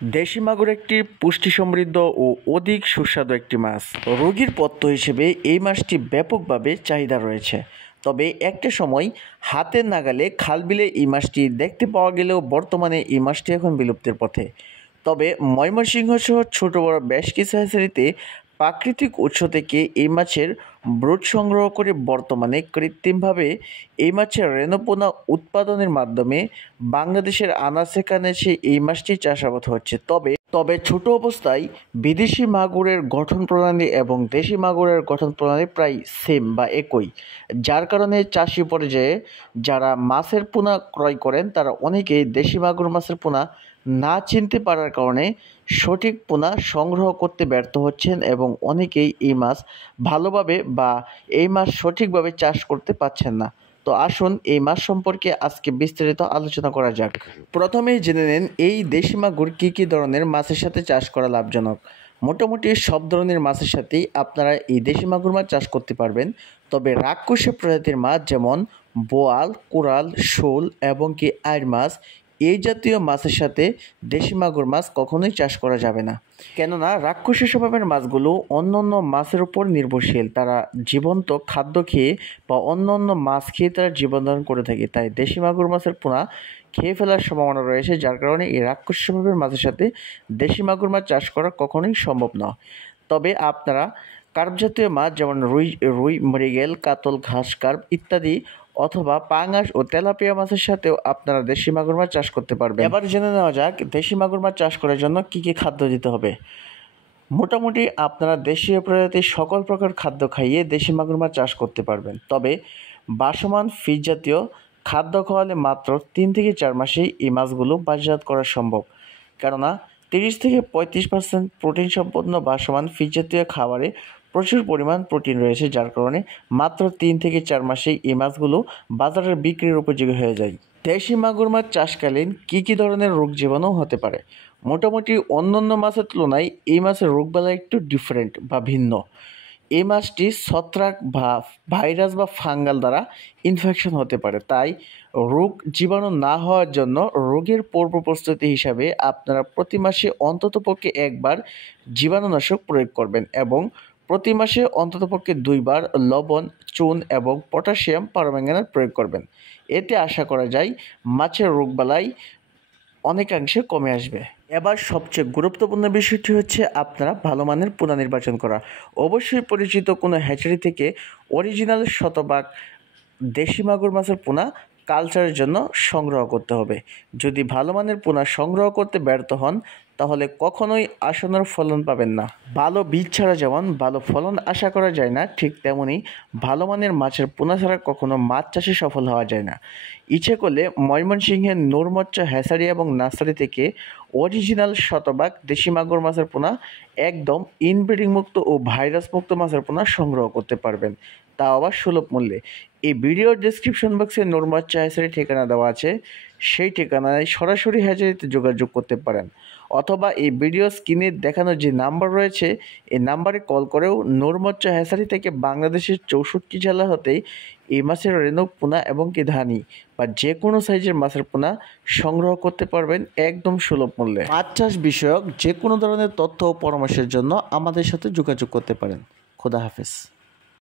দেশি মাগুর একটি পুষ্টি সমৃদ্ধ ও অধিক সুস্বাদু একটি মাছ। রোগীর পথ্য হিসেবে এই মাছটি ব্যাপকভাবে চাহিদা রয়েছে। তবে একটা সময় হাতের নাগালে খালবিলে এই মাছটি দেখতে পাওয়া গেলেও বর্তমানে এই মাছটি এখন বিলুপ্তির পথে। তবে ময়মনসিংহ সহ ছোট বড় বেশ কিছু হ্যাচারিতে প্রাকৃতিক উৎস থেকে এই মাছের ব্রুড সংগ্রহ করে বর্তমানে কৃত্রিমভাবে এই মাছের রেণুপোনা উৎপাদনের মাধ্যমে বাংলাদেশের আনাচে কানাচে এই মাছটি চাষাবাদ হচ্ছে। তবে ছোট অবস্থায় বিদেশি মাগুরের গঠন প্রণালী এবং দেশি মাগুরের গঠন প্রণালী প্রায় সেম বা একই, যার কারণে চাষি পর্যায়ে যারা মাছের পোনা ক্রয় করেন তারা অনেকেই দেশি মাগুর মাছের পোনা না চিনতে পারার কারণে সঠিক পোনা সংগ্রহ করতে ব্যর্থ হচ্ছেন এবং অনেকেই এই মাছ ভালোভাবে বা এই মাছ সঠিকভাবে চাষ করতে পারছেন না। তো আসুন এই মাছ সম্পর্কে আজকে বিস্তারিত আলোচনা করা যাক। প্রথমেই জেনে নেন এই দেশি মাগুর কী কী ধরনের মাছের সাথে চাষ করা লাভজনক। মোটামুটি সব ধরনের মাছের সাথেই আপনারা এই দেশি মাগুর মাছ চাষ করতে পারবেন। তবে রাক্ষসী প্রজাতির মাছ যেমন বোয়াল, কোরাল, শোল এবং কি আইড় মাছ, এই জাতীয় মাছের সাথে দেশি মাগুর মাছ কখনোই চাষ করা যাবে না। কেননা রাক্ষসী স্বভাবের মাছগুলো অন্য অন্য মাছের উপর নির্ভরশীল। তারা জীবন্ত খাদ্য খেয়ে বা অন্য অন্য মাছ খেয়ে তারা জীবন ধারণ করে থাকে। তাই দেশি মাগুর মাছের পোনা খেয়ে ফেলার সম্ভাবনা রয়েছে, যার কারণে এই রাক্ষসী স্বভাবের মাছের সাথে দেশি মাগুর মাছ চাষ করা কখনোই সম্ভব নয়। তবে আপনারা কার্প জাতীয় মাছ যেমন রুই, মৃগেল, কাতল, ঘাস কার্প ইত্যাদি অথবা পাঙাশ ও তেলাপিয়া মাছের সাথেও আপনারা দেশি মাগুর মাছ চাষ করতে পারবেন। এবার জেনে নেওয়া যাক দেশি মাগুর মাছ চাষ করার জন্য কী কী খাদ্য দিতে হবে। মোটামুটি আপনারা দেশীয় প্রজাতির সকল প্রকার খাদ্য খাইয়ে দেশি মাগুর মাছ চাষ করতে পারবেন। তবে বাসমান ফিড জাতীয় খাদ্য খাওয়ালে মাত্র 3 থেকে 4 মাসেই এই মাছগুলো বাজারজাত করা সম্ভব। কেননা 30 থেকে 35% প্রোটিন সম্পন্ন বাসমান ফিড জাতীয় খাবারে প্রচুর পরিমাণ প্রোটিন রয়েছে, যার কারণে মাত্র 3 থেকে 4 মাসেই এই মাছগুলো বাজারের বিক্রির উপযোগী হয়ে যায়। দেশি মাগুর মাছ চাষকালীন কী কী ধরনের রোগ জীবাণু হতে পারে। মোটামুটি অন্যান্য মাছের তুলনায় এই মাছের রোগবালাই একটু ডিফারেন্ট বা ভিন্ন। এই মাছটি ছত্রাক বা ভাইরাস বা ফাঙ্গাল দ্বারা ইনফেকশন হতে পারে। তাই রোগ জীবাণু না হওয়ার জন্য রোগের পূর্ব প্রস্তুতি হিসাবে আপনারা প্রতি মাসে অন্ততপক্ষে একবার জীবাণুনাশক প্রয়োগ করবেন এবং প্রতি মাসে অন্ততপক্ষে 2 বার লবণ, চুন এবং পটাশিয়াম পারম্যাঙ্গানেট প্রয়োগ করবেন। এতে আশা করা যায় মাছের রোগবালাই অনেকাংশে কমে আসবে। এবার সবচেয়ে গুরুত্বপূর্ণ বিষয়টি হচ্ছে আপনারা ভালো মানের পোনা নির্বাচন করা। অবশ্যই পরিচিত কোনো হ্যাচারি থেকে অরিজিনাল শতভাগ দেশি মাগুর মাছের পোনা কালচারের জন্য সংগ্রহ করতে হবে। যদি ভালো মানের পোনা সংগ্রহ করতে ব্যর্থ হন তাহলে কখনোই আশানুর ফলন পাবেন না। ভালো বীজ ছাড়া যেমন ভালো ফলন আশা করা যায় না, ঠিক তেমনই ভালো মানের মাছের পোনা ছাড়া কখনো মাছ চাষে সফল হওয়া যায় না। ইচ্ছে করলে ময়মনসিংহের নূরমচ্চা হ্যাচারি এবং নার্সারি থেকে অরিজিনাল শতভাগ দেশি মাগুর মাছের পোনা একদম ইনব্রিডিং মুক্ত ও ভাইরাস মুক্ত মাছের পোনা সংগ্রহ করতে পারবেন, তা আবার সুলভ মূল্যে। এই ভিডিওর ডেসক্রিপশন বক্সে নূরমচ্চা হ্যাচারি ঠিকানা দেওয়া আছে, সেই ঠিকানায় সরাসরি হ্যাচারিতে যোগাযোগ করতে পারেন অথবা এই ভিডিও স্ক্রিনে দেখানো যে নাম্বার রয়েছে এই নাম্বারে কল করেও নূরমচ্চা হ্যাচারি থেকে বাংলাদেশের 64 জেলা হতেই এই মাছের রেণুক পোনা এবং কি ধানি বা যে কোনো সাইজের মাছের পোনা সংগ্রহ করতে পারবেন একদম সুলভ মূল্যে। মাছ চাষ বিষয়ক যে কোনো ধরনের তথ্য ও পরামর্শের জন্য আমাদের সাথে যোগাযোগ করতে পারেন। খোদা হাফেজ।